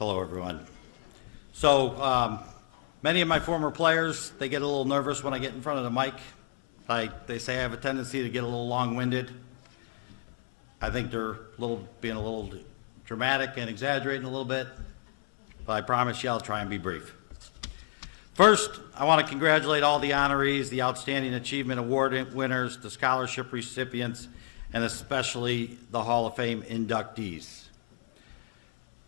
Hello, everyone. So, many of my former players, they get a little nervous when I get in front of the mic. They say I have a tendency to get a little long-winded. I think they're being a little dramatic and exaggerating a little bit, but I promise you I'll try and be brief. First, I want to congratulate all the honorees, the Outstanding Achievement Award winners, the scholarship recipients, and especially the Hall of Fame inductees.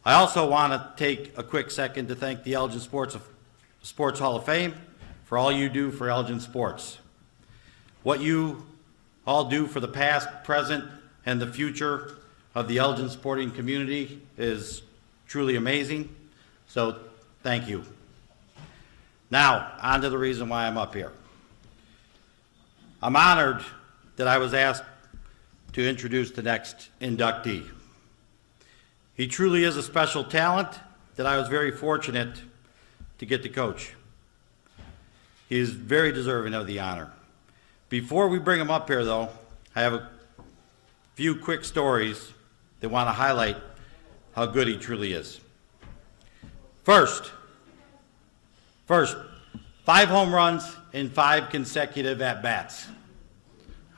I also want to take a quick second to thank the Elgin Sports Hall of Fame for all you do for Elgin sports. What you all do for the past, present, and the future of the Elgin sporting community is truly amazing, so thank you. Now, on to the reason why I'm up here. I'm honored that I was asked to introduce the next inductee. He truly is a special talent that I was very fortunate to get to coach. He is very deserving of the honor. Before we bring him up here, though, I have a few quick stories that want to highlight how good he truly is. First, 5 home runs in 5 consecutive at-bats.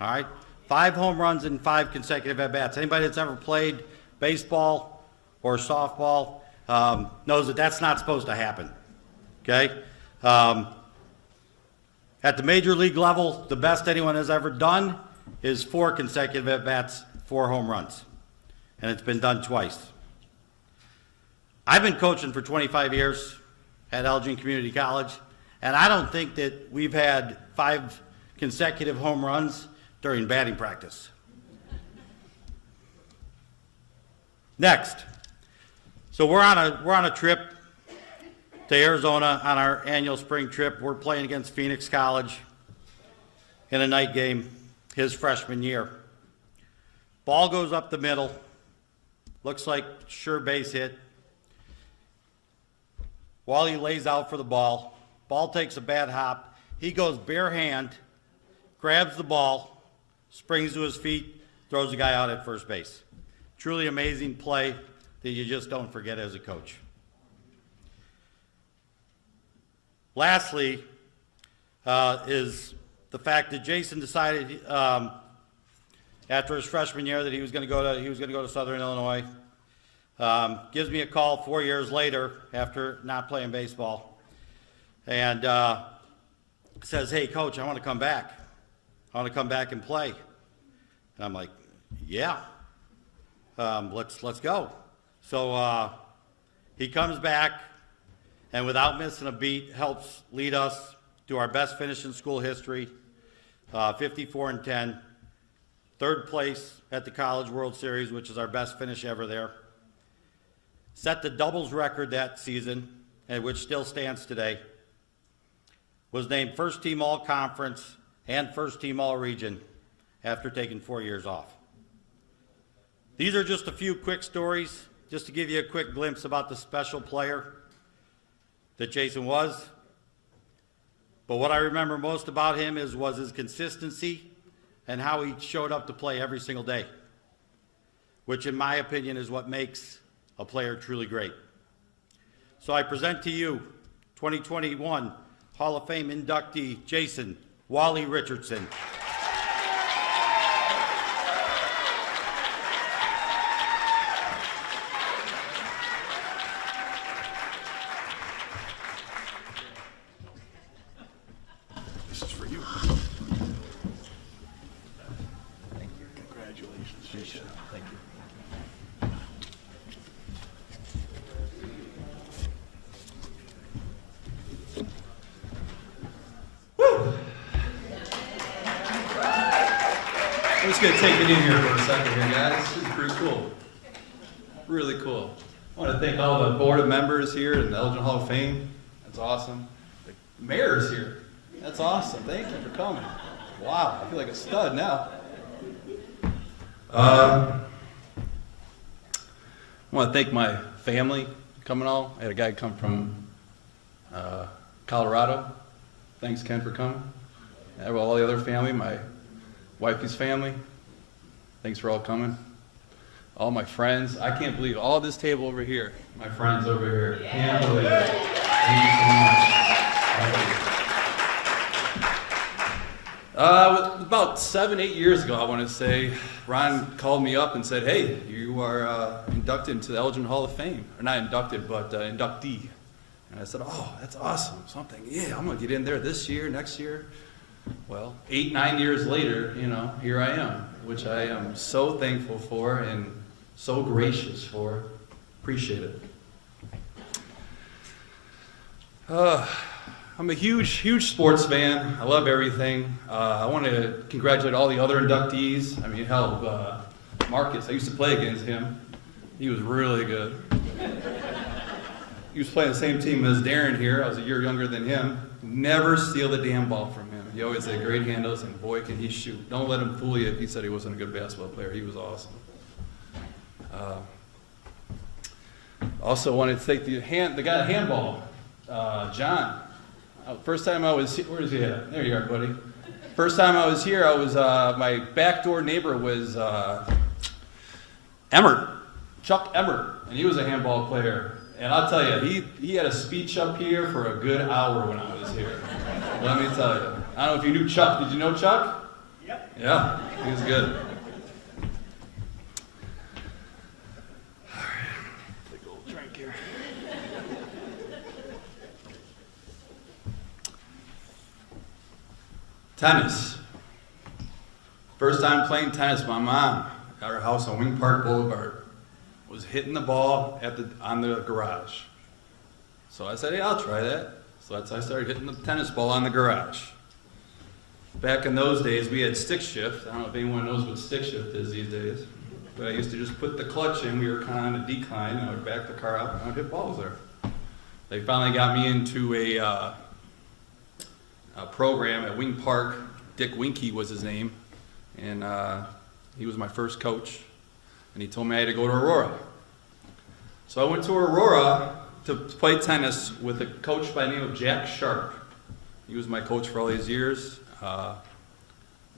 All right? 5 home runs in 5 consecutive at-bats. Anybody that's ever played baseball or softball knows that that's not supposed to happen, okay? At the major league level, the best anyone has ever done is 4 consecutive at-bats, 4 home runs, and it's been done twice. I've been coaching for 25 years at Elgin Community College, and I don't think that we've had 5 consecutive home runs during batting practice. Next. So we're on a trip to Arizona on our annual spring trip. We're playing against Phoenix College in a night game his freshman year. Ball goes up the middle, looks like sure base hit. Wally lays out for the ball. Ball takes a bad hop. He goes bare hand, grabs the ball, springs to his feet, throws the guy out at first base. Truly amazing play that you just don't forget as a coach. Lastly, is the fact that Jason decided after his freshman year that he was going to go to Southern Illinois. Gives me a call 4 years later after not playing baseball, and says, "Hey, coach, I want to come back. I want to come back and play." And I'm like, "Yeah, let's go." So he comes back, and without missing a beat, helps lead us to our best finish in school history, 54-10, 3rd place at the College World Series, which is our best finish ever there. Set the doubles record that season, and which still stands today. Was named first team all-conference and first team all-region after taking 4 years off. These are just a few quick stories, just to give you a quick glimpse about the special player that Jason was. But what I remember most about him was his consistency and how he showed up to play every single day, which in my opinion is what makes a player truly great. So I present to you 2021 Hall of Fame inductee Jason Wally Richardson. This is for you. Thank you. Congratulations, Jason. Thank you. I'm just going to take it in here for a second here, guys. This is pretty cool. Really cool. I want to thank all the board of members here in the Elgin Hall of Fame. That's awesome. The mayor's here. That's awesome. Thank you for coming. Wow, I feel like a stud now. I want to thank my family coming all. I had a guy come from Colorado. Thanks, Ken, for coming. And all the other family, my wifey's family. Thanks for all coming. all my friends. I can't believe all this table over here. My friends over here. Can't believe it. Thank you so much. About 7, 8 years ago, I want to say, Ron called me up and said, hey, you are inducted into the Elgin Hall of Fame. Or not inducted, but inductee. And I said, oh, that's awesome. So I'm thinking, yeah, I'm going to get in there this year, next year. Well, 8, 9 years later, here I am, which I am so thankful for and so gracious for. Appreciate it. I'm a huge sports fan. I love everything. I want to congratulate all the other inductees. I mean, hell, Marcus, I used to play against him. He was really good. He was playing the same team as Darren here. I was a year younger than him. Never steal the damn ball from him. He always had great handles, and boy, can he shoot. Don't let him fool you if he said he wasn't a good basketball player. He was awesome. Also wanted to thank the guy at handball, John. First time I was here, where is he at? There you are, buddy. First time I was here, my backdoor neighbor was Chuck Emmert, and he was a handball player. And I'll tell you, he had a speech up here for a good hour when I was here. Let me tell you. I don't know if you knew Chuck. Did you know Chuck? Yep. Yeah, he was good. All right, take a little drink here. Tennis. First time playing tennis, my mom at her house on Wing Park Boulevard was hitting the ball on the garage. So I said, hey, I'll try that. So I started hitting the tennis ball on the garage. Back in those days, we had stick shift. I don't know if anyone knows what stick shift is these days. But I used to just put the clutch in. We were kind of on a decline, and I would back the car up, and I would hit balls there. They finally got me into a program at Wing Park. Dick Winkie was his name, and he was my first coach. And he told me I had to go to Aurora. So I went to Aurora to play tennis with a coach by the name of Jack Sharp. He was my coach for all these years.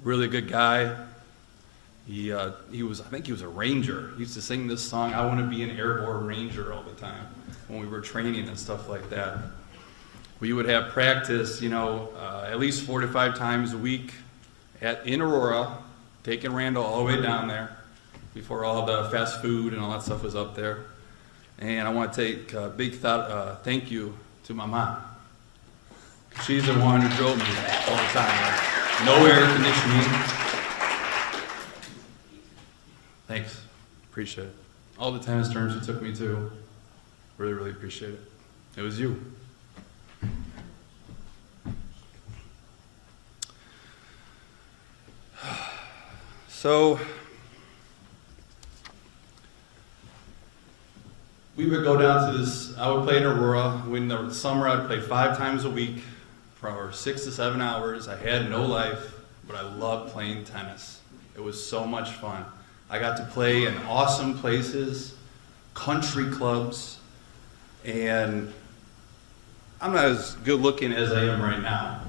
Really good guy. I think he was a ranger. He used to sing this song, I Want to Be an Airborne Ranger, all the time when we were training and stuff like that. We would have practice, at least 4 to 5 times a week in Aurora, taking Randall all the way down there before all the fast food and all that stuff was up there. And I want to take a big thank you to my mom. She's the one who drove me all the time. No air conditioning. Thanks. Appreciate it. All the tennis tournaments you took me to, really, really appreciate it. It was you. So, we would go down to this, I would play in Aurora. In the summer, I'd play 5 times a week for 6 to 7 hours. I had no life, but I loved playing tennis. It was so much fun. I got to play in awesome places, country clubs, and I'm not as good looking as I am right now.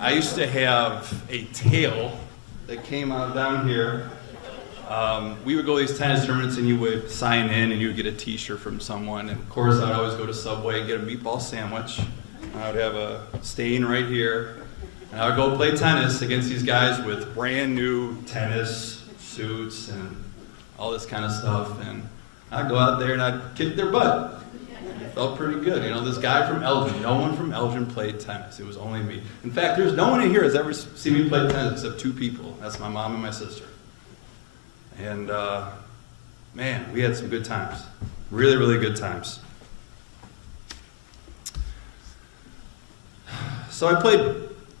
I used to have a tail that came out down here. We would go to these tennis tournaments and you would sign in and you would get a t-shirt from someone. And of course I'd always go to Subway and get a meatball sandwich. I would have a stain right here. And I would go play tennis against these guys with brand new tennis suits and all this kind of stuff. And I'd go out there and I'd kick their butt. It felt pretty good. This guy from Elgin, no one from Elgin played tennis. It was only me. In fact, there's no one in here has ever seen me play tennis except 2 people. That's my mom and my sister. And man, we had some good times. Really, really good times. So I played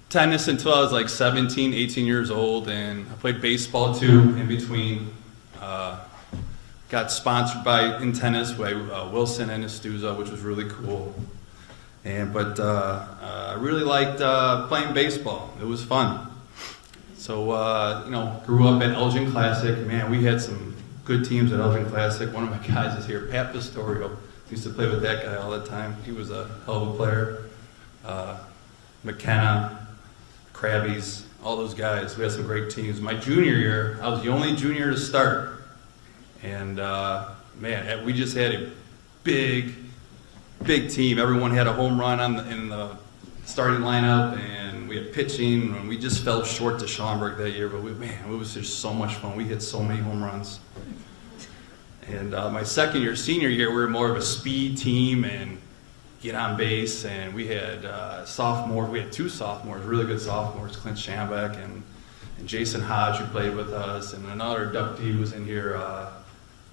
tennis until I was like 17, 18 years old, and I played baseball too in between. Got sponsored in tennis by Wilson and Estuza, which was really cool. But I really liked playing baseball. It was fun. So, grew up at Elgin Classic. Man, we had some good teams at Elgin Classic. One of my guys is here, Pat Pistorio. Used to play with that guy all the time. He was a hell of a player. McKenna, Krabbies, all those guys. We had some great teams. My junior year, I was the only junior to start. And man, we just had a big team. Everyone had a home run in the starting lineup, and we had pitching, and we just fell short to Schaumburg that year. But it was just so much fun. We hit so many home runs. And my second year, senior year, we were more of a speed team and get on base. And we had sophomores. We had 2 sophomores, really good sophomores, Clint Schambeck and Jason Hodge, who played with us, and another inductee who was in here,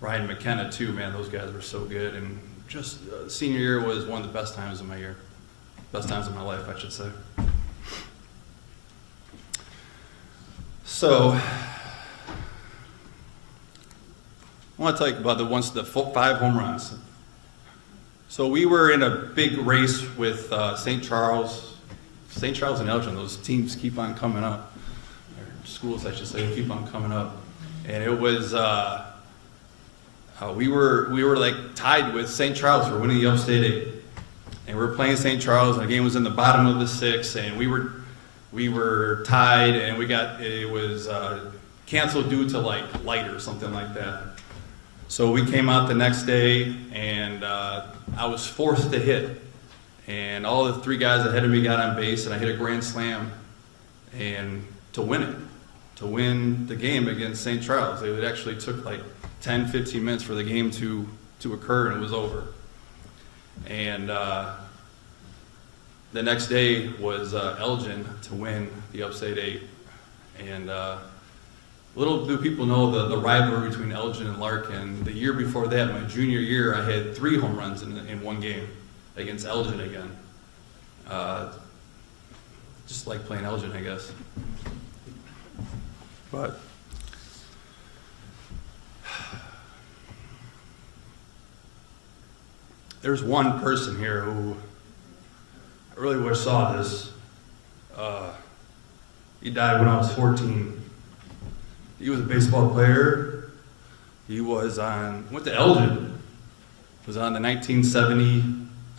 Ryan McKenna, too. Man, those guys were so good. And just senior year was one of the best times of my year. Best times of my life, I should say. So, I want to talk about the 5 home runs. So we were in a big race with St. Charles and Elgin. Those teams keep on coming up. Or schools, I should say, keep on coming up. And it was, we were like tied with St. Charles for winning the Upstate 8. And we were playing St. Charles, and the game was in the bottom of the 6th, and we were tied, and it was canceled due to like light or something like that. So we came out the next day, and I was forced to hit, and all the 3 guys ahead of me got on base, and I hit a grand slam, and to win the game against St. Charles. It actually took like 10, 15 minutes for the game to occur, and it was over. And the next day was Elgin to win the Upstate 8. And little do people know the rivalry between Elgin and Larkin. The year before that, my junior year, I had 3 home runs in one game against Elgin again. Just like playing Elgin, I guess. But there's one person here who I really wish saw this. He died when I was 14. He was a baseball player. He went to Elgin. Was on the 1970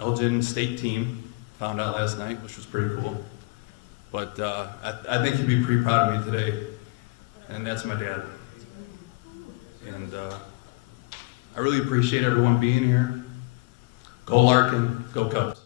Elgin state team. Found out last night, which was pretty cool. But I think he'd be pretty proud of me today. And that's my dad. And I really appreciate everyone being here. Go Larkin, go Cubs.